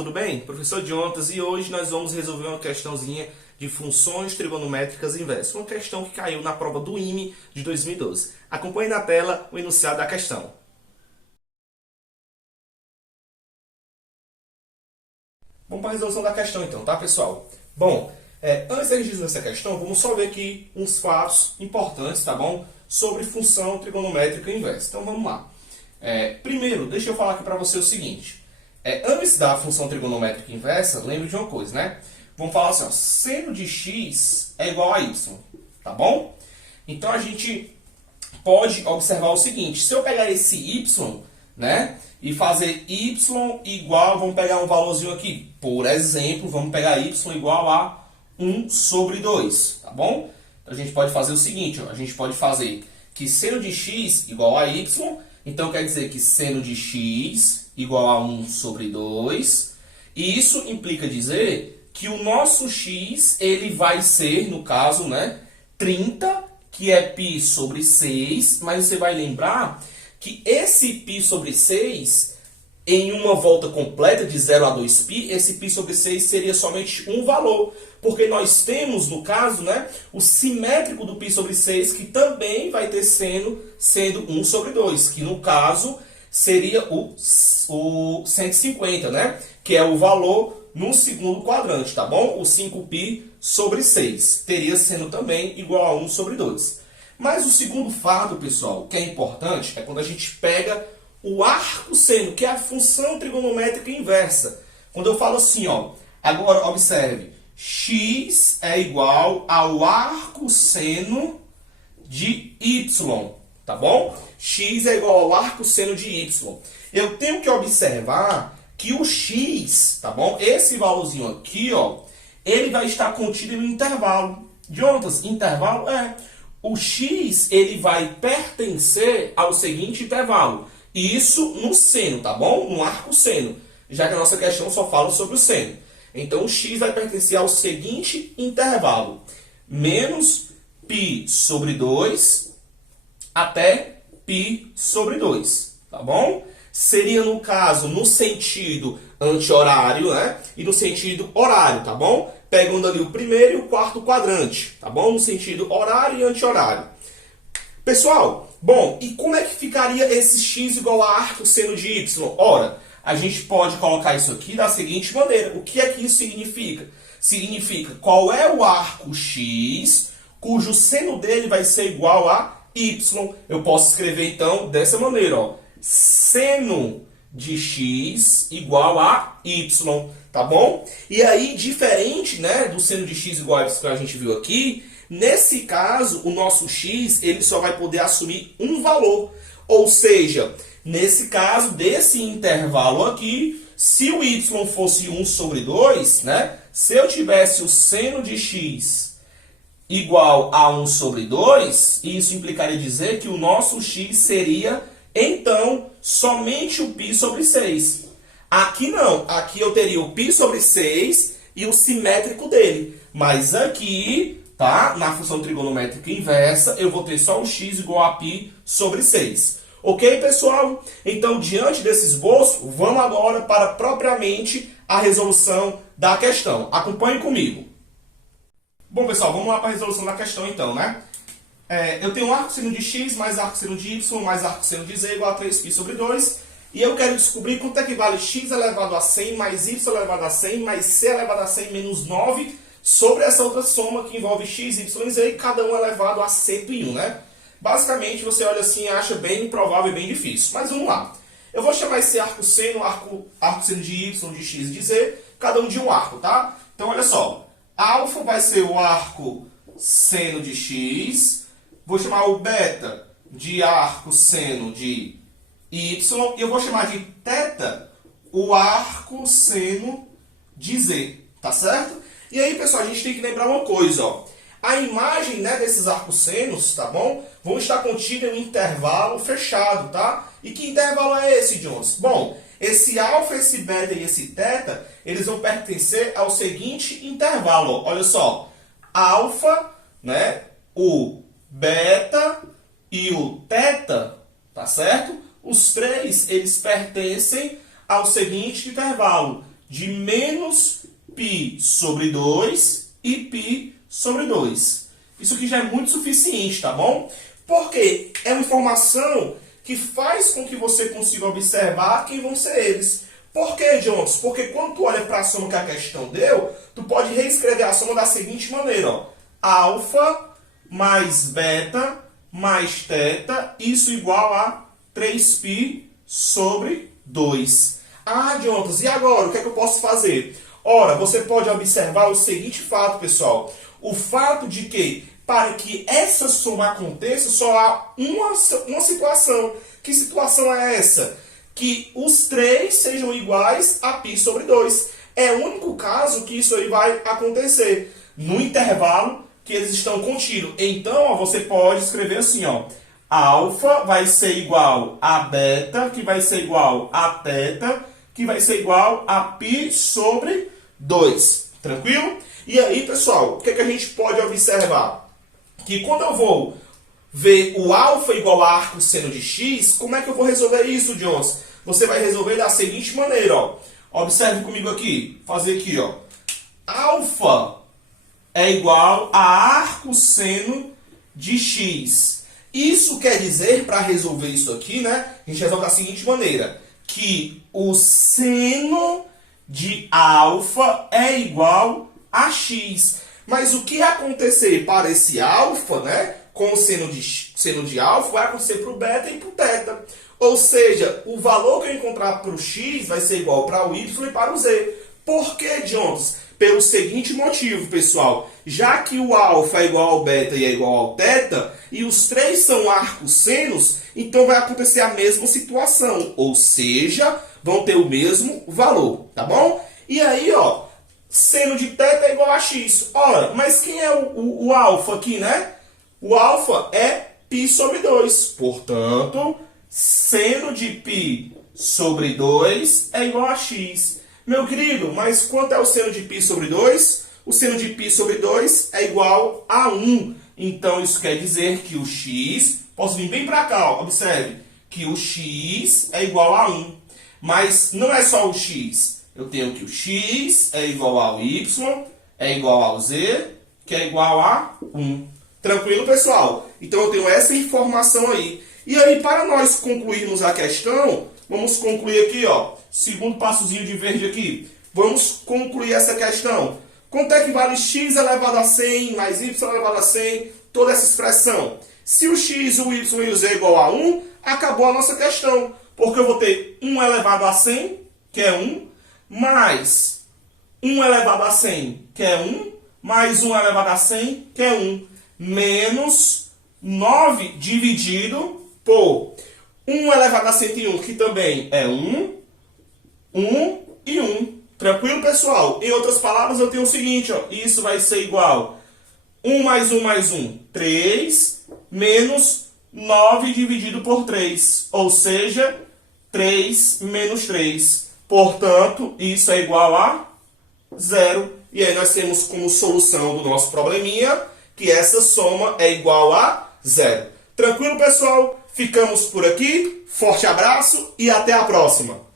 tudo bem? Professor Jonatas, e hoje nós vamos resolver uma questãozinha de funções trigonométricas inversas. Uma questão que caiu na prova do IME de 2012. Acompanhe na tela o enunciado da questão. Vamos para a resolução da questão então, tá, pessoal? Bom, antes da gente resolver essa questão, vamos só ver aqui uns fatos importantes, tá bom? Sobre função trigonométrica inversa. Então vamos lá. Primeiro, deixa eu falar aqui para você o seguinte. Antes da função trigonométrica inversa, lembre de uma coisa, né? Vamos falar assim, ó, seno de x é igual a y, tá bom? Então a gente pode observar o seguinte, se eu pegar esse y, né, e fazer y igual, vamos pegar um valorzinho aqui, por exemplo, vamos pegar y igual a 1 sobre 2, tá bom? Então a gente pode fazer o seguinte, ó, a gente pode fazer que seno de x igual a y, então quer dizer que seno de x igual a 1 sobre 2, e isso implica dizer que o nosso x ele vai ser, no caso, né, 30, que é π sobre 6, mas você vai lembrar que esse π sobre 6, em uma volta completa de 0 a 2π, esse π sobre 6 seria somente um valor, porque nós temos, no caso, né, o simétrico do π sobre 6, que também vai ter sendo 1 sobre 2, que no caso seria o 150, né, que é o valor no segundo quadrante, tá bom? O 5π sobre 6 teria sendo também igual a 1 sobre 2. Mas o segundo fato, pessoal, que é importante, é quando a gente pega o arco-seno, que é a função trigonométrica inversa. Quando eu falo assim, ó, agora observe, x é igual ao arco-seno de y, tá bom? X é igual ao arco-seno de y. Eu tenho que observar que o x, tá bom? Esse valorzinho aqui, ó, ele vai estar contido em um intervalo. Jonatas, intervalo o x ele vai pertencer ao seguinte intervalo. Isso no seno, tá bom? No arco-seno, já que a nossa questão só fala sobre o seno. Então, o x vai pertencer ao seguinte intervalo. Menos π sobre 2 até π sobre 2, tá bom? Seria, no caso, no sentido anti-horário, né? E no sentido horário, tá bom? Pegando ali o primeiro e o quarto quadrante, tá bom? No sentido horário e anti-horário. Pessoal, bom, e como é que ficaria esse x igual a arco-seno de y? Ora, a gente pode colocar isso aqui da seguinte maneira. O que é que isso significa? Significa qual é o arco x, cujo seno dele vai ser igual a y. Eu posso escrever, então, dessa maneira, ó. Seno de x igual a y, tá bom? E aí, diferente, né, do seno de x igual a y que a gente viu aqui, nesse caso, o nosso x ele só vai poder assumir um valor. Ou seja, nesse caso, desse intervalo aqui, se o y fosse 1 sobre 2, né, se eu tivesse o seno de x igual a 1 sobre 2, isso implicaria dizer que o nosso x seria, então, somente o π sobre 6. Aqui não. Aqui eu teria o π sobre 6 e o simétrico dele. Mas aqui, tá, na função trigonométrica inversa, eu vou ter só o x igual a π sobre 6. Ok, pessoal? Então, diante desse esboço, vamos agora para propriamente a resolução da questão. Acompanhe comigo. Bom, pessoal, vamos lá para a resolução da questão, então, né? Eu tenho um arco-seno de x mais arco-seno de y mais arco-seno de z igual a 3π sobre 2. E eu quero descobrir quanto é que vale x elevado a 100 mais y elevado a 100 mais c elevado a 100 menos 9 sobre essa outra soma que envolve x, y e z e cada um elevado a 101, né? Basicamente, você olha assim e acha bem improvável e bem difícil. Mas vamos lá. Eu vou chamar esse arco-seno, arco-seno de y, de x e de z, cada um de um arco, tá? Então, olha só. Alfa vai ser o arco-seno de x. Vou chamar o beta de arco-seno de y. E eu vou chamar de θ o arco-seno de z. Tá certo? E aí, pessoal, a gente tem que lembrar uma coisa, ó. A imagem, né, desses arcossenos, tá bom? Vão estar contida em um intervalo fechado, tá? E que intervalo é esse, Jones? Bom, esse alfa, esse beta e esse θ, eles vão pertencer ao seguinte intervalo, ó. Olha só. Alfa, né, o beta e o θ, tá certo? Os três, eles pertencem ao seguinte intervalo, de menos π sobre 2 e π sobre 2. Isso aqui já é muito suficiente, tá bom? Porque é uma informação que faz com que você consiga observar quem vão ser eles. Por que, Jones? Porque quando tu olha para a soma que a questão deu, tu pode reescrever a soma da seguinte maneira, ó. Alfa mais beta mais θ, isso igual a 3π sobre 2. Ah, Jones, e agora? O que é que eu posso fazer? Ora, você pode observar o seguinte fato, pessoal. O fato de que, para que essa soma aconteça, só há uma situação. Que situação é essa? Que os 3 sejam iguais a π sobre 2. É o único caso que isso aí vai acontecer. No intervalo que eles estão contínuos. Então, ó, você pode escrever assim, ó. Alfa vai ser igual a beta, que vai ser igual a θ, que vai ser igual a π sobre 2. Tranquilo? E aí, pessoal, o que a gente pode observar? Que quando eu vou ver o alfa igual a arco seno de x, como é que eu vou resolver isso, Jones? Você vai resolver da seguinte maneira, ó. Observe comigo aqui. Fazer aqui, ó. Alfa é igual a arco seno de x. Isso quer dizer, para resolver isso aqui, né? A gente resolve da seguinte maneira. Que o seno de alfa é igual a x. Mas o que vai acontecer para esse alfa, né? Com o seno de alfa, vai acontecer para o beta e para o θ. Ou seja, o valor que eu encontrar para o x vai ser igual para o y e para o z. Por que, Jones? Pelo seguinte motivo, pessoal. Já que o alfa é igual ao beta e é igual ao θ, e os 3 são arcos senos, então vai acontecer a mesma situação. Ou seja, vão ter o mesmo valor, tá bom? E aí, ó, seno de θ é igual a x. Ora, mas quem é o alfa aqui, né? O alfa é π sobre 2. Portanto, seno de π sobre 2 é igual a x. Meu querido, mas quanto é o seno de π sobre 2? O seno de π sobre 2 é igual a 1. Então, isso quer dizer que o x... Posso vir bem para cá, ó, observe. Que o x é igual a 1. Mas não é só o x. Eu tenho que o x é igual ao y, é igual ao z, que é igual a 1. Tranquilo, pessoal? Então, eu tenho essa informação aí. E aí, para nós concluirmos a questão, vamos concluir aqui, ó. Segundo passozinho de verde aqui. Vamos concluir essa questão. Quanto é que vale x elevado a 100 mais y elevado a 100? Toda essa expressão. Se o x, o y e o z é igual a 1, acabou a nossa questão. Porque eu vou ter 1 elevado a 100, que é 1, mais 1 elevado a 100, que é 1, mais 1 elevado a 100, que é 1, menos 9 dividido por 1 elevado a 101, que também é 1, 1 e 1. Tranquilo, pessoal? Em outras palavras, eu tenho o seguinte, ó. Isso vai ser igual 1 mais 1 mais 1, 3, menos 9 dividido por 3. Ou seja, 3 menos 3. Portanto, isso é igual a 0. E aí nós temos como solução do nosso probleminha que essa soma é igual a 0. Tranquilo, pessoal? Ficamos por aqui. Forte abraço e até a próxima.